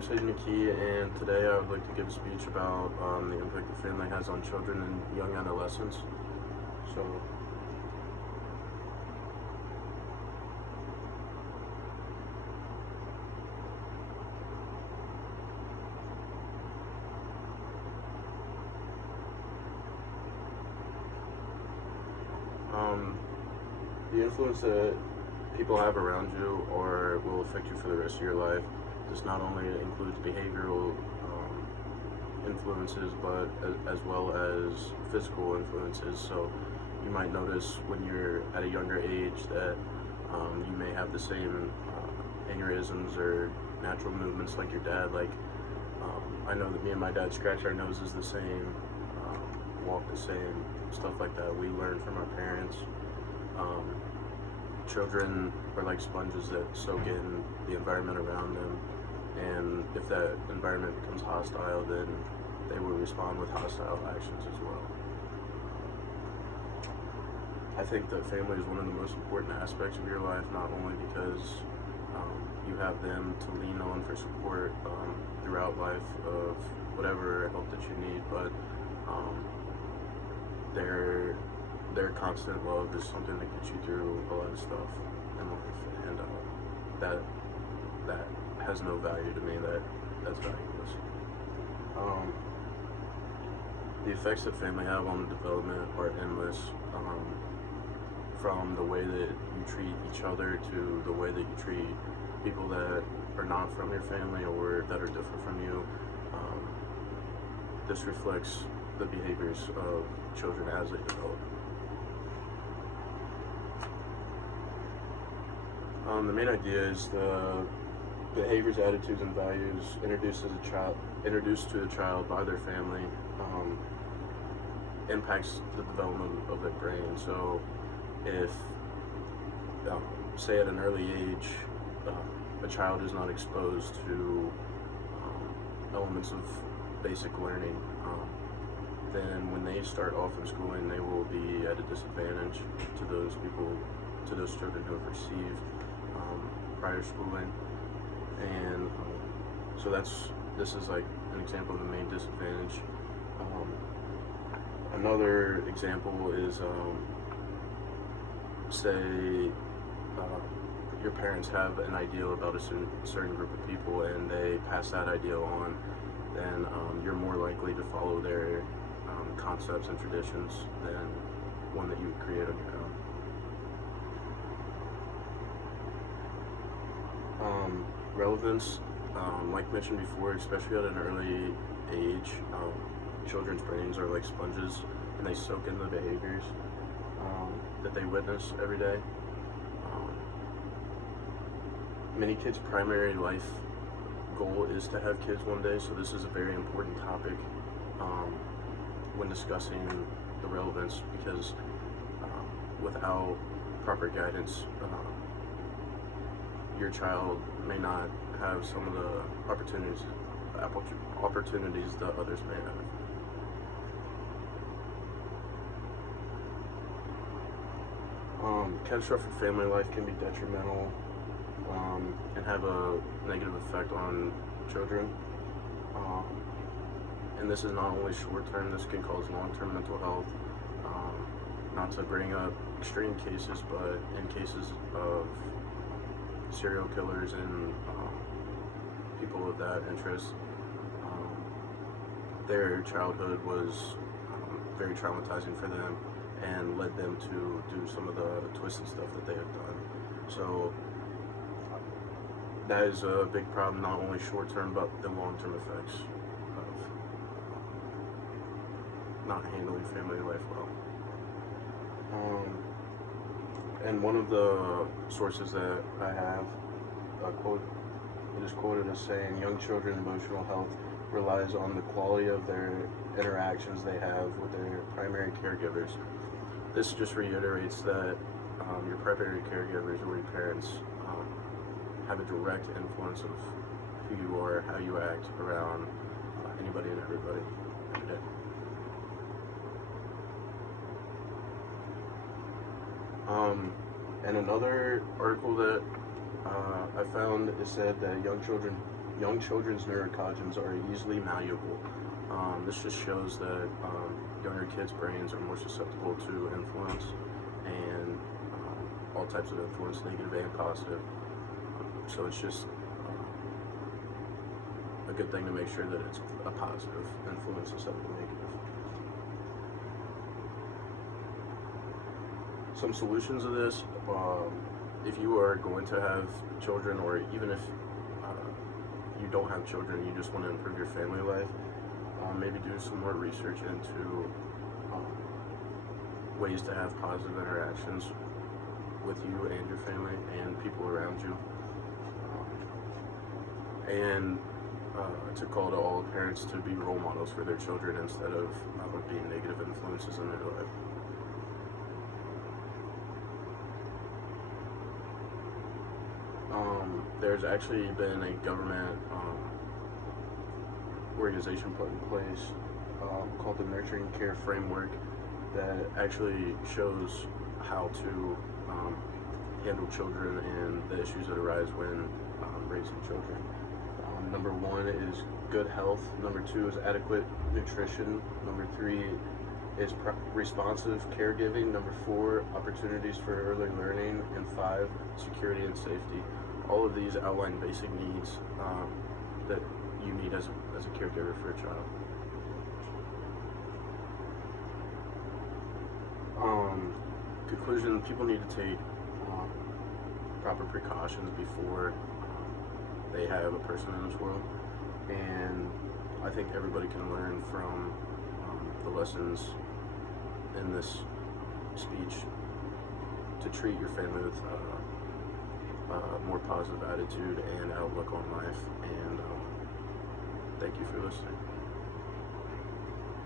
I'm Sid McKee, and today I would like to give a speech about the impact the family has on children and young adolescents. So, um, the influence that people have around you or will affect you for the rest of your life. This not only includes behavioral influences, but as well as physical influences. So, you might notice when you're at a younger age that you may have the same aneurysms or natural movements like your dad. I know that me and my dad scratch our noses the same, walk the same, stuff like that. We learn from our parents. Um, Children are like sponges that soak in the environment around them, and if that environment becomes hostile, then they will respond with hostile actions as well. I think that family is one of the most important aspects of your life, not only because you have them to lean on for support throughout life of whatever help that you need, but um, their their constant love is something that gets you through a lot of stuff in life, and that that has no value to me. That's valueless. Um, the effects that family have on development are endless. From the way that you treat each other to the way that you treat people that are not from your family or that are different from you. Um, this reflects the behaviors of children as they develop. The main idea is the behaviors, attitudes, and values introduced to a child by their family impacts the development of their brain. So, if say at an early age, a child is not exposed to elements of basic learning, then when they start off in schooling, they will be at a disadvantage to those people, to those children who have received prior schooling, and so this is like an example of the main disadvantage. Another example is say your parents have an ideal about a certain group of people and they pass that ideal on, then you're more likely to follow their concepts and traditions than one that you would create on your own. Relevance, like mentioned before, especially at an early age, children's brains are like sponges and they soak in the behaviors that they witness every day. Many kids' primary life goal is to have kids one day, so this is a very important topic when discussing the relevance, because without proper guidance, your child may not have some of the opportunities that others may have. Catastrophic family life can be detrimental and have a negative effect on children. And this is not only short term, this can cause long term mental health. Not to bring up extreme cases, but in cases of serial killers and people of that interest, their childhood was very traumatizing for them and led them to do some of the twisted stuff that they have done. So that is a big problem, not only short term, but the long term effects of not handling family life well. And one of the sources that I have, it is quoted as saying, young children's emotional health relies on the quality of their interactions they have with their primary caregivers. This just reiterates that your primary caregivers or your parents have a direct influence of who you are, how you act around anybody and everybody every day. And another article that I found, it said that young children young children's neurocogens are easily malleable. This just shows that younger kids' brains are more susceptible to influence and all types of influence, negative and positive. So it's just a good thing to make sure that it's a positive influence instead of a negative. Some solutions of this, if you are going to have children, or even if you don't have children, you just want to improve your family life, maybe do some more research into ways to have positive interactions with you and your family and people around you. And to call to all parents to be role models for their children instead of being negative influences in their life. There's actually been a government organization put in place called the Nurturing Care Framework that actually shows how to handle children and the issues that arise when raising children. Number 1 is good health. Number 2 is adequate nutrition. Number 3 is responsive caregiving. Number 4, opportunities for early learning. And 5, security and safety. All of these outline basic needs that you need as a caregiver for a child. Conclusion, people need to take proper precautions before they have a person in this world, and I think everybody can learn from the lessons in this speech to treat your family with a more positive attitude and outlook on life, and thank you for listening.